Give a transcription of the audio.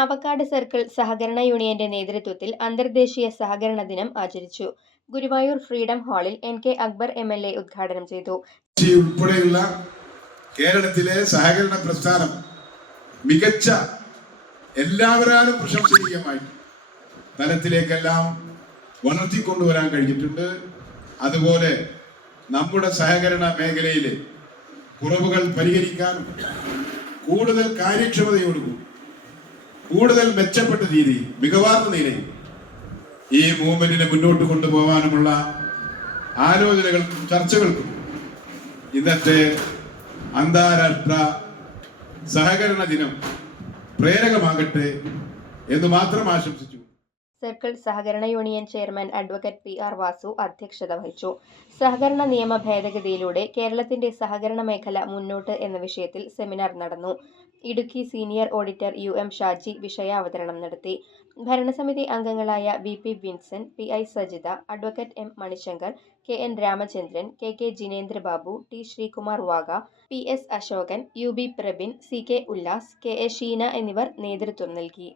Chavakkad circle സഹകരണ യൂണിയന്റെ നേതൃത്വത്തിൽ അന്തർദേശീയ സഹകരണ ദിനം ആചരിച്ചു. ഗുരുവായൂർ ഫ്രീഡം ഹാളിൽ N K Akbar M L A ഉദ്ഘാടനം ചെയ്തു. ഉൾപ്പെടെയുള്ള കേരളത്തിലെ സഹകരണ പ്രസ്ഥാനം മികച്ച എല്ലാവരും പ്രശംസനീയമായി തലത്തിലേക്കെല്ലാം വളർത്തിക്കൊണ്ടുവരാൻ കഴിഞ്ഞിട്ടുണ്ട്. അതുപോലെ നമ്മുടെ സഹകരണ മേഖലയിലെ കുറവുകൾ പരിഹരിക്കാനും കൂടുതൽ കാര്യക്ഷമതയോടുകൂടി കൂടുതൽ മെച്ചപ്പെട്ട രീതി മികവാർന്ന നിലയിൽ ഈ മൂവ്മെന്റിനെ മുന്നോട്ട് കൊണ്ടുപോകാനുമുള്ള ആലോചനകൾക്കും ചർച്ചകൾക്കും ഇന്നത്തെ അന്താരാഷ്ട്ര സഹകരണ ദിനം പ്രേരകമാകട്ടെ എന്ന് മാത്രം ആശംസിച്ചു. സർക്കിൾ സഹകരണ union chairman advocate P R Vasu അധ്യക്ഷത വഹിച്ചു. സഹകരണ നിയമ ഭേദഗതിയിലൂടെ കേരളത്തിന്റെ സഹകരണ മേഖല മുന്നോട്ട് എന്ന വിഷയത്തിൽ സെമിനാർ നടന്നു. Idukki senior auditor U M Shaji വിഷയാവതരണം നടത്തി. ഭരണസമിതി അംഗങ്ങളായ V P Vincent P I Sajitha advocate M Manishankar K N Ramachandran K K Jinendrababu T Sreekumar Wagah P S Ashokan U B Prabin C K Ullas K A Sheena എന്നിവർ നേതൃത്വം നൽകി.